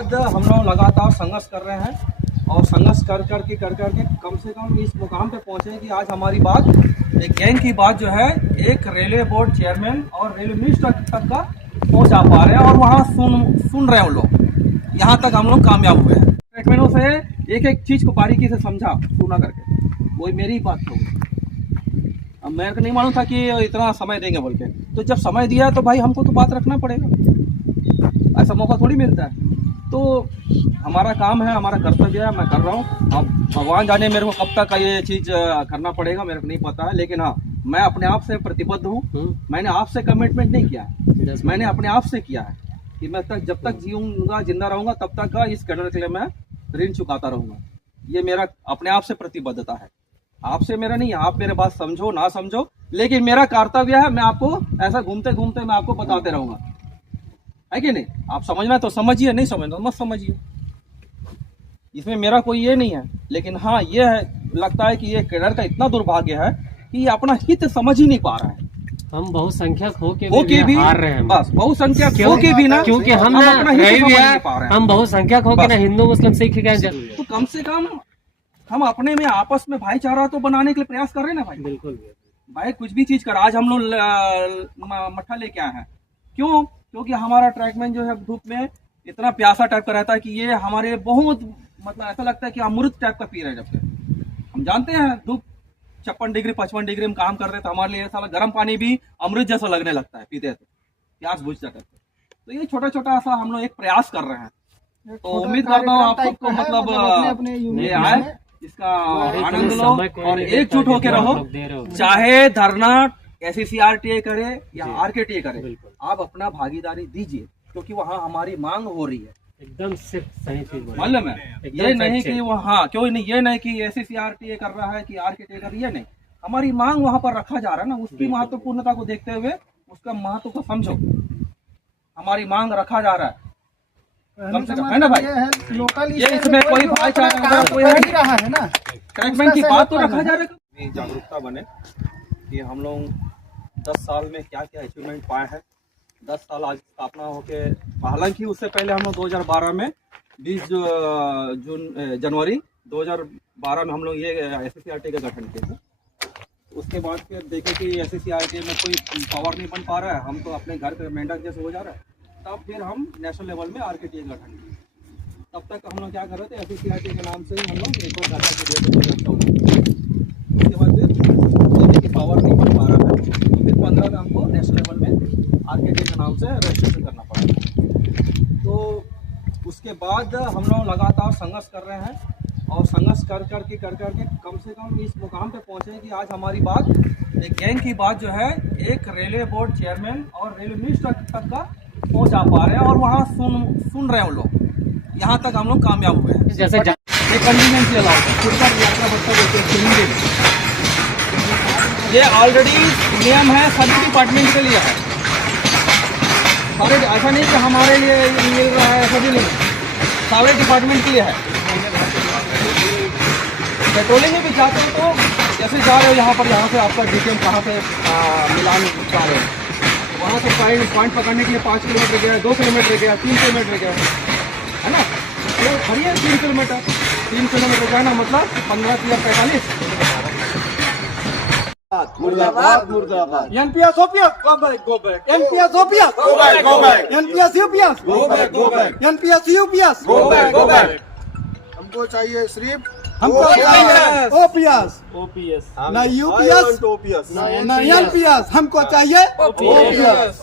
हम लोग लगातार संघर्ष कर रहे हैं और संघर्ष कर करके कम से कम इस मुकाम पे पहुंचे कि आज हमारी बात एक गैंग की बात जो है एक रेलवे बोर्ड चेयरमैन और रेलवे मिनिस्टर तक का पहुंचा पा रहे हैं और वहाँ सुन रहे हैं वो लोग। यहाँ तक हम लोग कामयाब हुए हैं। ट्रैकमैनों से एक एक चीज़ को बारीकी से समझा सुना करके, वही मेरी बात होगी। अब मेरे को नहीं मालूम था कि इतना समय देंगे बोल के, तो जब समय दिया तो भाई हमको तो बात रखना पड़ेगा, ऐसा मौका थोड़ी मिलता है। तो हमारा काम है, हमारा कर्तव्य है, मैं कर रहा हूँ। अब भगवान जाने मेरे को कब तक ये चीज़ करना पड़ेगा मेरे को नहीं पता है, लेकिन हाँ मैं अपने आप से प्रतिबद्ध हूँ। मैंने आपसे कमिटमेंट नहीं किया है, मैंने अपने आप से किया है कि मैं जब तक जीऊँगा जिंदा रहूँगा तब तक का इस कैडर के लिए मैं ऋण चुकाता रहूँगा। ये मेरा अपने आप से प्रतिबद्धता है, आपसे मेरा नहीं है। आप मेरे बात समझो ना समझो, लेकिन मेरा कर्तव्य है, मैं आपको ऐसा घूमते घूमते मैं आपको बताते रहूँगा, है कि नहीं। आप समझना तो समझिए, नहीं समझना तो मत समझिए, इसमें मेरा कोई ये नहीं है। लेकिन हाँ ये है, लगता है कि ये कैडर का इतना दुर्भाग्य है कि ये अपना हित समझ ही नहीं पा रहा है। हम बहुसंख्यक होके भी हार रहे हैं। बस बहुसंख्यक होके भी ना, क्योंकि हम हम बहुसंख्यक होके ना हिंदू मुस्लिम सिख तो कम से कम हम अपने में आपस में भाईचारा तो बनाने के लिए प्रयास कर रहे हैं ना भाई। बिल्कुल भाई कुछ भी चीज कर, आज हम लोग मट्ठा लेके आए हैं, क्यों? क्योंकि हमारा ट्रैकमैन जो है धूप में इतना प्यासा टाइप का रहता है कि ये हमारे बहुत मतलब ऐसा लगता है कि अमृत टाइप का पी रहे हैं। जब से हम जानते हैं धूप 56 डिग्री 55 डिग्री में काम करते हैं, तो हमारे लिए साला गर्म पानी भी अमृत जैसा लगने लगता है, पीते तो प्यास बुझ जाता है। तो ये छोटा छोटा सा हम लोग एक प्रयास कर रहे हैं, तो उम्मीद करता हूँ आप सबको मतलब ये आए, इसका आनंद लो और एकजुट होकर रहो। चाहे धरना SCCRTA करे या RKTA करे, आप अपना भागीदारी दीजिए, क्योंकि वहाँ हमारी मांग हो रही है। एकदम सही चीज मालूम है, ये नहीं कि वहाँ क्यों नहीं, ये नहीं कि SCCRTA कर रहा है कि RKTA कर रही है, नहीं, हमारी मांग वहाँ पर रखा जा रहा है ना। उसकी महत्वपूर्णता को देखते हुए उसका महत्व को समझो, हमारी मांग रखा जा रहा है कम से कम, है ना भाई। लोकल ये इसमें कोई भाईचारा कोई है ना, ट्रैकमैन की बात तो रखा जा रहा है। जागरूकता बने कि हम लोग 10 साल में क्या क्या अचीवमेंट पाए हैं। 10 साल आज स्थापना होके, हालांकि उससे पहले हम लोग 2012 में 20 जनवरी 2012 में हम लोग ये SCCRTA का गठन किए थे। उसके बाद फिर देखे कि SCCRTA में कोई पावर नहीं बन पा रहा है, हम तो अपने घर पे मेंढक जैसे हो जा रहा है। तब फिर हम नेशनल लेवल में RKTA का गठन किए। तब तक हम लोग क्या कर रहे थे, SCCRTA के नाम से ही हम लोग एक और डाटा के लिए। उसके बाद फिर पावर नहीं बन पा रहा है, तो फिर 15 में हमको नेशनल लेवल में RKTA के नाम से रजिस्ट्रेशन करना पड़ा। तो उसके बाद हम लोग लगातार संघर्ष कर रहे हैं और संघर्ष कर करके कम से कम इस मुकाम पे पहुंचे कि आज हमारी बात एक गैंग की बात जो है एक रेलवे बोर्ड चेयरमैन और रेलवे मिनिस्टर तक का पहुंचा पा रहे हैं और वहाँ सुन रहे हैं वो लोग। यहाँ तक हम लोग कामयाब हुए हैं। जैसे कंटिजेंसी अलाउ ये ऑलरेडी नियम है, सभी डिपार्टमेंट के लिए है सारे, ऐसा नहीं कि हमारे लिए मिल रहा है, सभी नहीं, सारे डिपार्टमेंट के लिए है। पेट्रोलिंग में भी जाते हो तो जैसे जा रहे हो यहाँ से आपका डिटेल कहाँ से मिलान जा रहे हो, वहाँ से पॉइंट पकड़ने के लिए 5 किलोमीटर गया, 2 किलोमीटर गया, 3 किलोमीटर गया, है ना। तो खड़िए 3 किलोमीटर गया ना, मतलब 15 मुर्दाबाद मुर्दाबाद। NPS OPS go back go back। NPS OPS go back go back। NPS UPS go back go back। NPS UPS go back go back। हमको चाहिए सिर्फ, हमको चाहिए OPS ना UPS ना NPS, हमको चाहिए OPS।